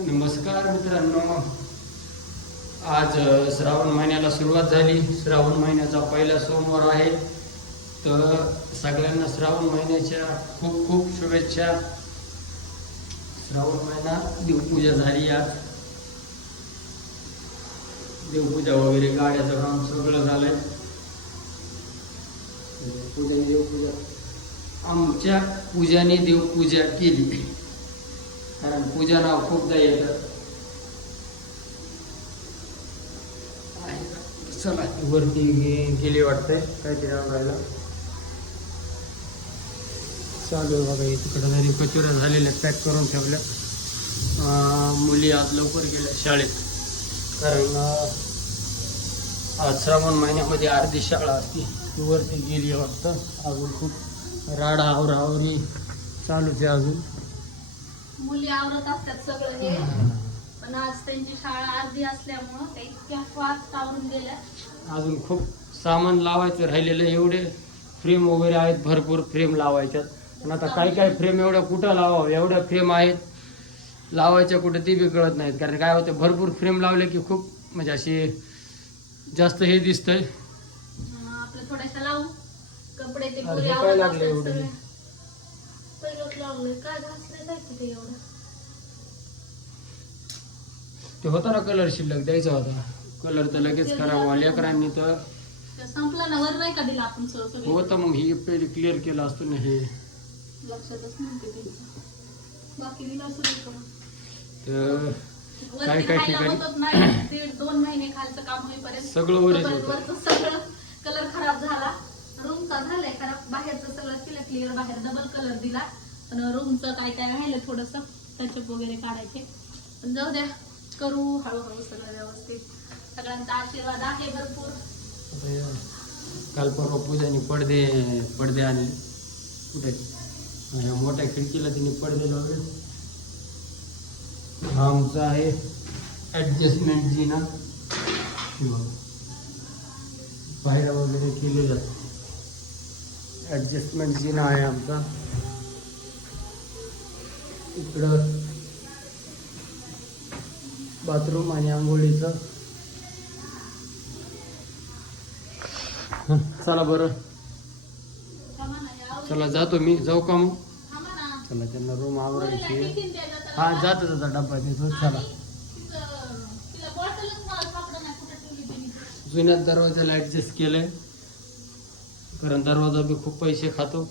नमस्कार मित्रांनो. आज श्रावण महिन्याला सुरुवात झाली. श्रावण महिन्याचा पहिला सोमवार आहे. तर सगळ्यांना श्रावण महिन्याच्या खूप खूप शुभेच्छा. श्रावण महिना देवपूजा झाली आज. देवपूजा वगैरे गाड्याचं काम सगळं झालंय. पूजा देवपूजा. आमच्या पूजाने देवपूजा केली. कारण पूजा नाव खूपदा येतं. चला. वरती गेली वाटतंय. काहीतरी राहिला? चालू आहे बघा तिकडं जरी कचोऱ्या झालेल्या पॅक करून ठेवल्या. मुली आज लवकर गेल्या शाळेत. कारण आज श्रावण महिन्यामध्ये अर्धी शाळा असते. ती वरती गेली वाटतं. अजून खूप राडा आवरावरी चालूच आहे अजून. मुली आवरत असतात सगळं हे. पण आज त्यांची शाळा अर्धी असल्यामुळं त्या इतक्या फास्ट आवरून गेल्या. अजून खूप सामान लावायचं राहिलेलं. एवढे. फ्रेम वगैरे आहेत भरपूर फ्रेम लावायच्यात. पण आता काही काही फ्रेम एवढ्या कुठं लावावं? एवढ्या फ्रेम आहेत. लावायच्या कुठं ते बी कळत नाहीत. कारण काय होतं भरपूर फ्रेम लावले की खूप म्हणजे अशी जास्त हे दिसतंय. आपलं थोड्याशा लावू. कपडे ते हे लागले एवढे? काय घासले ते एवढं? ते होता ना कलर शिल्लक? द्यायचा होता. कलर तर लगेच करावा लेकरांनी तर संपलं ना. वर नाही का दिला आपण सगळं सगळं होतं मग. ही पहिले क्लिअर केलं असतं ना हे. लक्षातच नव्हते त्यांचं बाकी दिलं असं नाही का? तर काही राहायला ठिकाणी- होतच नाही. दीड दोन महिने खालचं काम होईपर्यंत सगळं वरच तोपर्यंत होतं. वरचं सगळं कलर खराब झाला. रूमचा झालाय खराब बाहेरचं सगळं केलं क्लिअर बाहेर डबल कलर दिला. आणि रूमचं काय काय राहिलं थोडस टचअप वगैरे काढायचे. पण जाऊ द्या करू हळूहळू सगळं व्यवस्थित. सगळ्यांचा आशीर्वाद आहे भरपूर. काल परवा पूजाने पडदे पडदे आणले. कुठे? मोठ्या खिडकीला तिने पडदे लावले. हा आमचा आहे ॲडजस्टमेंट जी ना पायऱ्या वगैरे केलेल्या. ॲडजस्टमेंट जिना आहे आमचा. इकडं बाथरूम आणि आंघोळीचं. चला बरं. चला जातो मी जाऊ का मग? चला त्यांना रूम आवडायची हा जातो जाता डब्बा देतो. चला. जुन्या दरवाजाला ॲडजस्ट केलंय. कारण दरवाजा बी खूप पैसे खातो.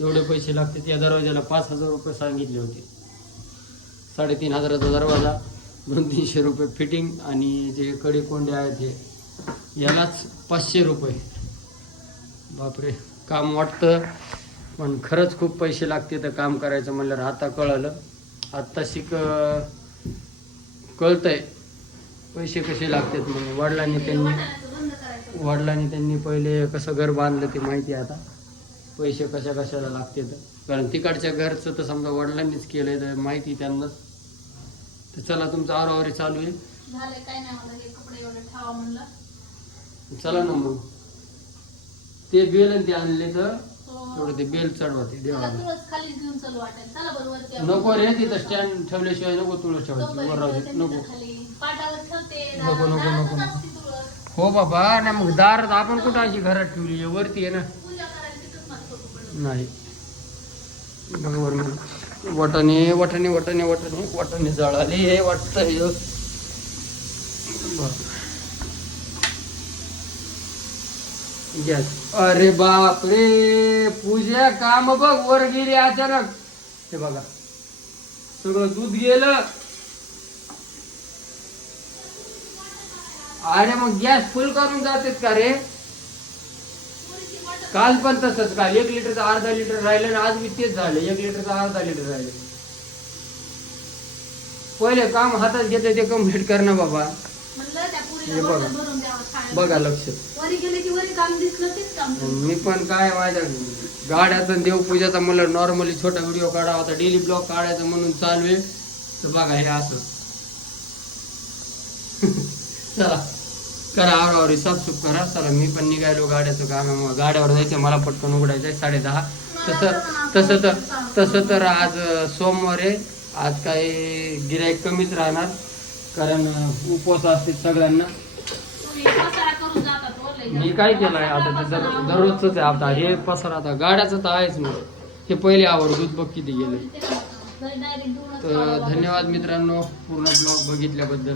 एवढे पैसे लागतात या दरवाजाला पाच हजार रुपये सांगितले होते. साडेतीन हजाराचा दरवाजा दोन तीनशे रुपये फिटिंग आणि जे कडे कोंडे आहेत ते यालाच पाचशे रुपये. बापरे काम वाटतं पण खरंच खूप पैसे लागते तर काम करायचं म्हणल्यावर आता कळालं. आत्ता शिक कळतंय पैसे कसे लागतात म्हणून. वडिलांनी त्यांनी वडिलांनी त्यांनी पहिले कसं घर बांधलं ते माहिती आहे आता. पैसे कशा कशाला लागते तर कारण तिकडच्या घरचं तर समजा वडिलांनीच केलंय तर माहिती त्यांनाच तर चला तुमचं आवरावरी चालू आहे झालंय काय नाही मला हे कपडे एवढे ठेवा म्हणलं चला ना मग ते बेल आणि ते आणले तर तो तेवढं ते बेल चढवा ते मला देवाला तुळस खालीच घेऊन चलू वाटेल चला बरं वरती आपण. नको रे तिथं स्टँड ठेवल्याशिवाय नको तुळस ठेवायची वर राहू दे. नको आहे तिथं खाली. पाटावर ठेवते नको, नको, दारात नको, नको. असते तुळस. हो बाबा नाही मग दारात आपण कुठं अशी घरात ठेवली आहे? वरती आहे ना नाही. बरोबर मग वटाणे वटाणे वटाणे वटाणे वटाणे जळाले हे वाटतंय. गॅस अरे बाप रे पूजा काम बघ वर गेली अचानक. हे बघा. सगळं दूध गेलं. अरे मग गॅस फुल करून जातात का रे? काल पण तसंच काल एक लिटरचं अर्धा लिटर राहिलं आणि आज बी तेच झालं. एक लिटरचं अर्धा लिटर राहिलं. पहिले काम हातात घेते ते कंप्लीट बाबा. त्या हे पुरीला बघा. बघा लक्ष. मी पण काय माझ्या गाड्याचा देवपूजाचा मला नॉर्मली छोटा व्हिडिओ काढावा होता डेली ब्लॉग काढायचा म्हणून चालू आहे. तर बघा हे असं. चला. करा आवरावरी साफसूफ करा. चला मी पण निघालो गाड्याचं काम आहे गाड्यावर जायचं मला पटकन उघडायचं आहे. साडे दहा तसं तसं तर तसं तर आज सोमवार आहे. आज काही गिराईक कमीच राहणार. कारण उपवास असते सगळ्यांना. मी काय केलंय? आता ते दर दररोजच आहे. आता हे पसर आता गाड्याचं तर आहेच मग. हे पहिले आवर दूध बघ किती गेले. तर धन्यवाद मित्रांनो. पूर्ण ब्लॉग बघितल्याबद्दल.